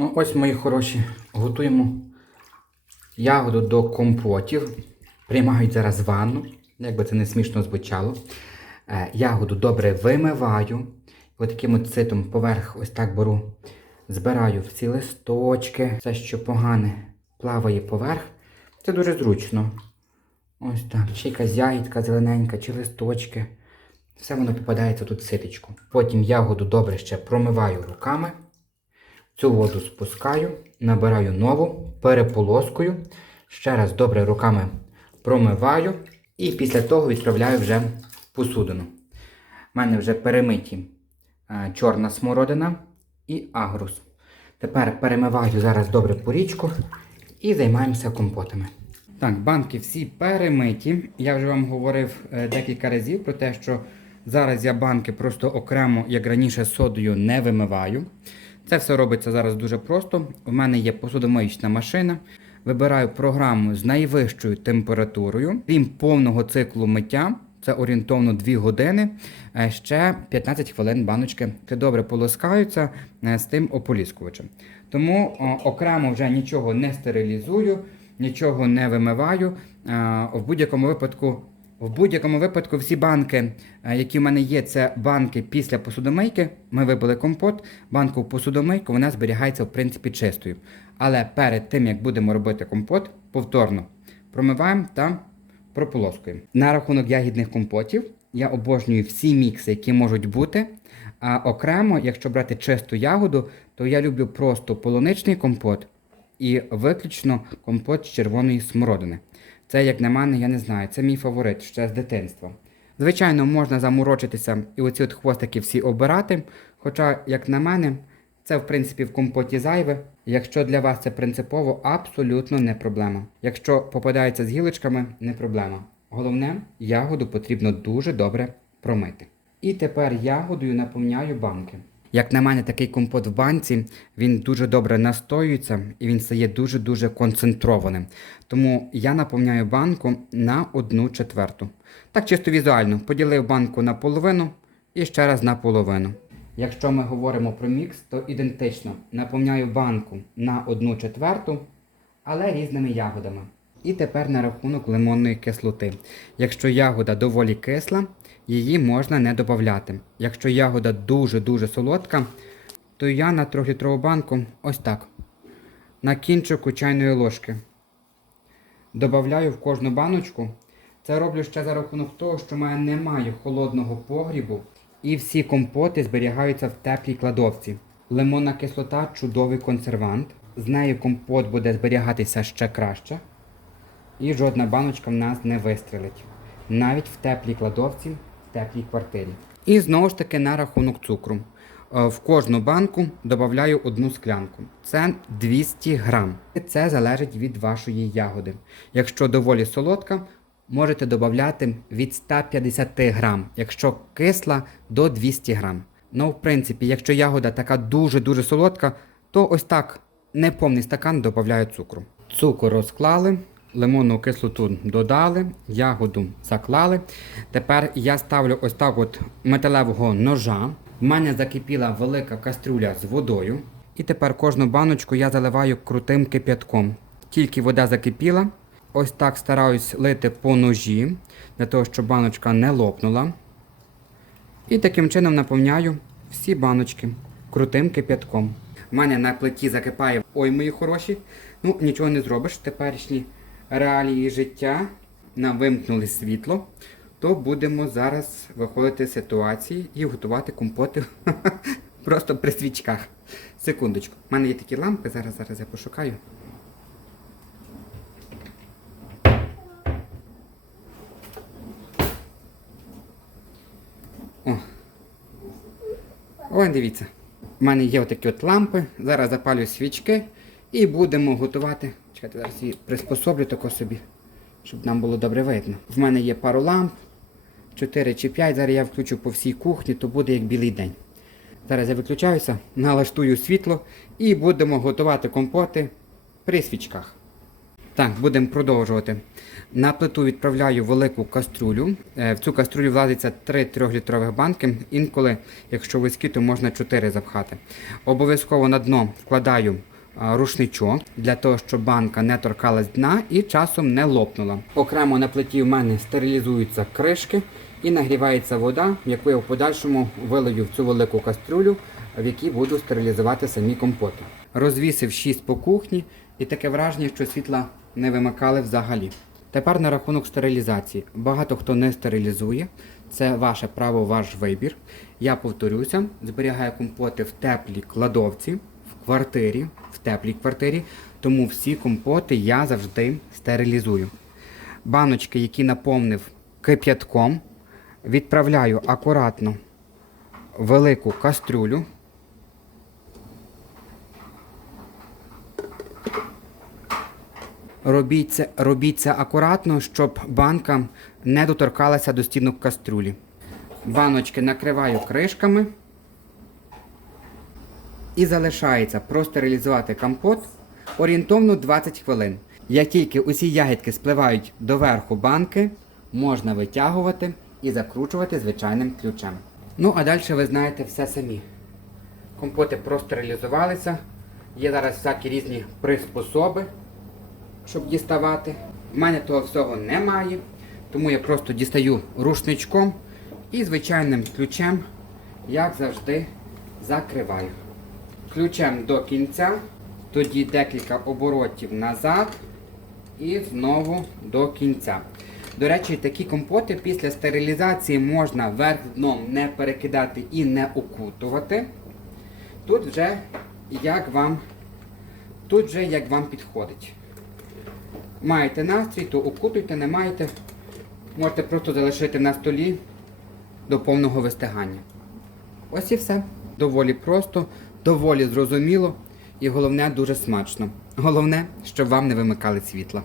Ну, ось, мої хороші, готуємо ягоду до компотів. Приймають зараз ванну, як би це не смішно звучало. Е, ягоду добре вимиваю. І таким от цитом поверх ось так беру, збираю всі листочки, все, що погане, плаває поверх. Це дуже зручно. Ось так. Чи якась ягідка зелененька, чи листочки. Все воно попадається тут ситочку. Потім ягоду добре ще промиваю руками. Цю воду спускаю, набираю нову, переполоскую. Ще раз добре руками промиваю. І після того відправляю вже посудину. У мене вже перемиті е, чорна смородина і агрус. Тепер перемиваю зараз добре порічку і займаємося компотами. Так, банки всі перемиті. Я вже вам говорив е, декілька разів про те, що зараз я банки просто окремо, як раніше, содою не вимиваю. Це все робиться зараз дуже просто. У мене є посудомиючна машина. Вибираю програму з найвищою температурою. Крім повного циклу миття, це орієнтовно 2 години. е, Ще 15 хвилин баночки це добре полоскаються е, з тим ополіскувачем. Тому окремо вже нічого не стерилізую, нічого не вимиваю. Е, В будь-якому випадку. В будь-якому випадку всі банки, е, які в мене є, це банки після посудомийки. Ми вибили компот, банку в посудомийку, вона зберігається в принципі чистою. Але перед тим як будемо робити компот, повторно промиваємо та прополоскуємо. На рахунок ягідних компотів я обожнюю всі мікси, які можуть бути. А окремо, якщо брати чисту ягоду, то я люблю просто полуничний компот і виключно компот з червоної смородини. Це, як на мене, я не знаю, це мій фаворит ще з дитинства. Звичайно, можна заморочитися і оці от хвостики всі обирати. Хоча, як на мене, це в принципі в компоті зайве. Якщо для вас це принципово, абсолютно не проблема. Якщо попадається з гілочками, не проблема. Головне, ягоду потрібно дуже добре промити. І тепер ягодою наповняю банки. Як на мене, такий компот в банці, він дуже добре настоюється і він стає дуже-дуже концентрованим. Тому я наповняю банку на одну четверту. Так чисто візуально, поділив банку на половину і ще раз на половину. Якщо ми говоримо про мікс, то ідентично наповняю банку на одну четверту, але різними ягодами. І тепер на рахунок лимонної кислоти. Якщо ягода доволі кисла, її можна не додати. Якщо ягода дуже-дуже солодка, то я на 3-літрову банку ось так. На кінчику чайної ложки. Добавляю в кожну баночку. Це роблю ще за рахунок того, що в мене немає холодного погрібу, і всі компоти зберігаються в теплій кладовці. Лимонна кислота чудовий консервант. З нею компот буде зберігатися ще краще. І жодна баночка в нас не вистрелить. Навіть в теплій кладовці, теплій квартирі. І знову ж таки на рахунок цукру. Е, В кожну банку додаю одну склянку. Це 200 грам. Це залежить від вашої ягоди. Якщо доволі солодка, можете додати від 150 грам. Якщо кисла, до 200 грам. Ну, в принципі, якщо ягода така дуже-дуже солодка, то ось так неповний стакан додаю цукру. Цукор розклали, лимонну кислоту додали, ягоду заклали. Тепер я ставлю ось так от металевого ножа. В мене закипіла велика кастрюля з водою. І тепер кожну баночку я заливаю крутим кип'ятком. Тільки вода закипіла, ось так стараюсь лити по ножі, для того, щоб баночка не лопнула. І таким чином наповняю всі баночки крутим кип'ятком. У мене на плиті закипає ой, мої хороші. Ну, нічого не зробиш. Теперішні реалії життя нам вимкнули світло, то будемо зараз виходити з ситуації і готувати компоти просто при свічках. Секундочку. У мене є такі лампи, зараз зараз я пошукаю. О, дивіться. У мене є отакі от лампи. Зараз запалю свічки і будемо готувати. Чекайте, зараз її приспособлю тако собі, щоб нам було добре видно. В мене є пару ламп, 4 чи 5. Зараз я включу по всій кухні, то буде як білий день. Зараз я виключаюся, налаштую світло і будемо готувати компоти при свічках. Так, будемо продовжувати. На плиту відправляю велику каструлю. Е, В цю каструлю влазиться 3 трьохлітрових банки. Інколи, якщо вузькі, то можна 4 запхати. Обов'язково на дно вкладаю рушничок для того, щоб банка не торкалась дна і часом не лопнула. Окремо на плиті в мене стерилізуються кришки і нагрівається вода, яку я в подальшому вилию в цю велику кастрюлю, в якій буду стерилізувати самі компоти. Розвісив 6 по кухні і таке враження, що світла не вимикали взагалі. Тепер на рахунок стерилізації. Багато хто не стерилізує. Це ваше право, ваш вибір. Я повторюся, зберігаю компоти в теплій кладовці, квартирі, в теплій квартирі, тому всі компоти я завжди стерилізую. Баночки, які наповнив кип'ятком, відправляю акуратно в велику кастрюлю. Робіть це, робіть це акуратно, щоб банка не доторкалася до стінок кастрюлі. Баночки накриваю кришками. І залишається простерилізувати компот орієнтовно 20 хвилин. Як тільки усі ягідки спливають до верху банки, можна витягувати і закручувати звичайним ключем. Ну, а далі ви знаєте все самі. Компоти простерилізувалися. Є зараз всякі різні приспособи, щоб діставати. У мене того всього немає, тому я просто дістаю рушничком і звичайним ключем, як завжди, закриваю. Ключем до кінця, тоді декілька оборотів назад і знову до кінця. До речі, такі компоти після стерилізації можна вверх дном не перекидати і не укутувати. Тут вже як вам, тут вже як вам підходить. Маєте настрій, то укутуйте, не маєте. Можете просто залишити на столі до повного вистигання. Ось і все. Доволі просто, доволі зрозуміло і головне дуже смачно. Головне, щоб вам не вимикали світла.